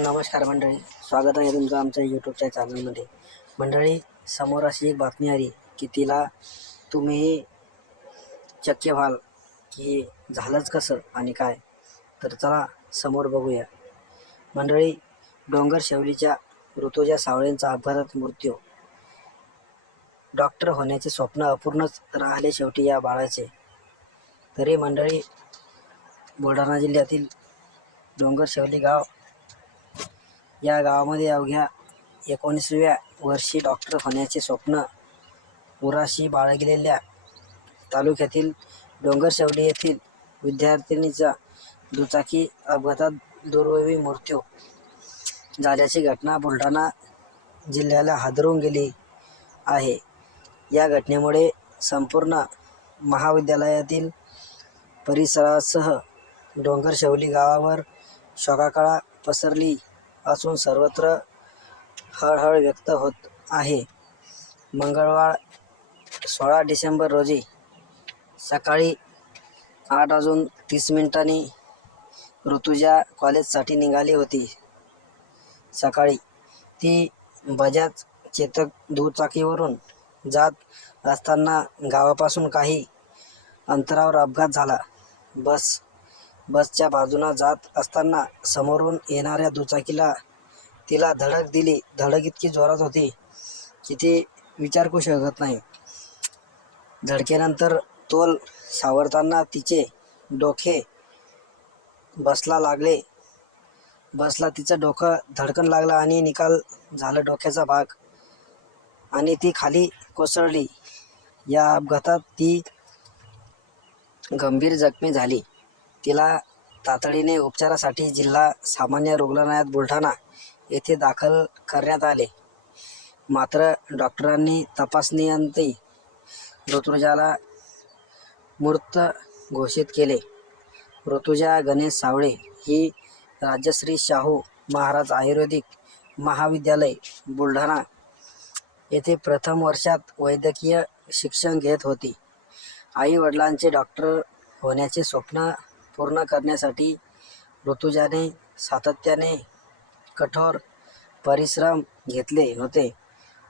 नमस्कार मंडळी, स्वागत आहे तुमचं आमच्या यूट्यूबच्या चॅनलमध्ये. मंडळी, समोर अशी एक बातमी आली की तिला तुम्ही चक्क व्हाल की झालंच कसं आणि काय. तर चला समोर बघूया. मंडळी, डोंगर शेवलीच्या ऋतुजा सावळेंचा अपघातात मृत्यू. डॉक्टर होण्याचे स्वप्न अपूर्णच राहिले शेवटी या बाळाचे. तरी मंडळी, बुलढाणा जिल्ह्यातील डोंगर शेवली गाव, या गावामध्ये अवघ्या 19व्या वर्षी डॉक्टर होण्याचे स्वप्न उराशी बाळगलेल्या तालुक्यातील डोंगरशेवली येथील विद्यार्थिनीचा दुचाकी अपघातात दुर्दैवी मृत्यू झाल्याची घटना बुलढाणा जिल्ह्याला हादरवून गेली आहे. या घटनेमुळे संपूर्ण महाविद्यालयातील परिसरासह डोंगरशेवली गावावर शोककळा पसरली असून सर्वत्र हळहळ व्यक्त होत आहे. मंगळवार 16 डिसेंबर रोजी सकाळी 8:30 ऋतुजा कॉलेजसाठी निघाली होती. सकाळी ती बजाज चेतक दुचाकीवरून जात असताना गावापासून काही अंतरावर अपघात झाला. बसच्या बाजूने जात असताना समोरून येणाऱ्या दुचाकीला तिला धडक दिली. धडक इतकी जोरात होती की ती विचार करू शकत नाही. धडकेनंतर तोल सावरताना तिचे डोके बसला तिचं डोकं धडकन लागलं आणि निकाल झाला डोक्याचा भाग आणि ती खाली कोसळली. या अपघातात ती गंभीर जखमी झाली. तिला तातडीने उपचारासाठी जिल्हा सामान्य रुग्णालयात बुलढाणा येथे दाखल करण्यात आले. मात्र डॉक्टरांनी तपासणीअंती ऋतुजाला मृत घोषित केले. ऋतुजा गणेश सावळे ही राजश्री शाहू महाराज आयुर्वेदिक महाविद्यालय बुलढाणा येथे प्रथम वर्षात वैद्यकीय शिक्षण घेत होती. आई वडिलांचे डॉक्टर होण्याचे स्वप्न पूर्ण करण्यासाठी ऋतुजाने सातत्याने कठोर परिश्रम घेतले होते.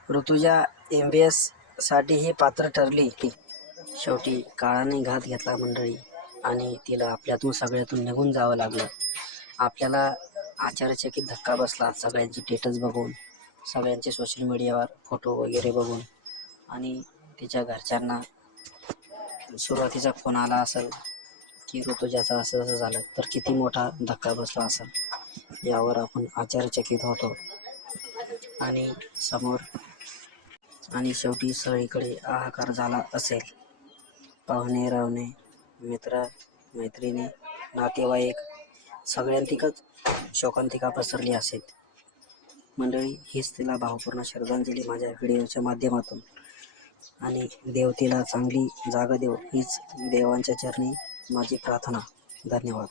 ऋतुजा MBBS साठीही पात्र ठरली. शेवटी काळाने घात घेतला मंडळी आणि तिला आपल्यातून सगळ्यातून निघून जावं लागलं. आपल्याला आश्चर्यचकित धक्का बसला सगळ्यांची स्टेटस बघून, सगळ्यांचे सोशल मीडियावर फोटो वगैरे बघून. आणि तिच्या घरच्यांना सुरुवातीचा फोन आला असेल की ऋतुजाचं असं असं झालं, तर किती मोठा धक्का बसला असेल यावर आपण आश्चर्यचकित होतो. आणि शेवटी सगळीकडे हाहाकार झाला असेल. पाहुणे रावणे, मित्र मैत्रिणी, नातेवाईक सगळ्यांतिकच शोकांतिका पसरली असेल. मंडळी, हीच तिला भावपूर्ण श्रद्धांजली माझ्या व्हिडिओच्या माध्यमातून. आणि देव तिला चांगली जागा देव हीच देवांच्या चरणी माझी प्रार्थना. धन्यवाद.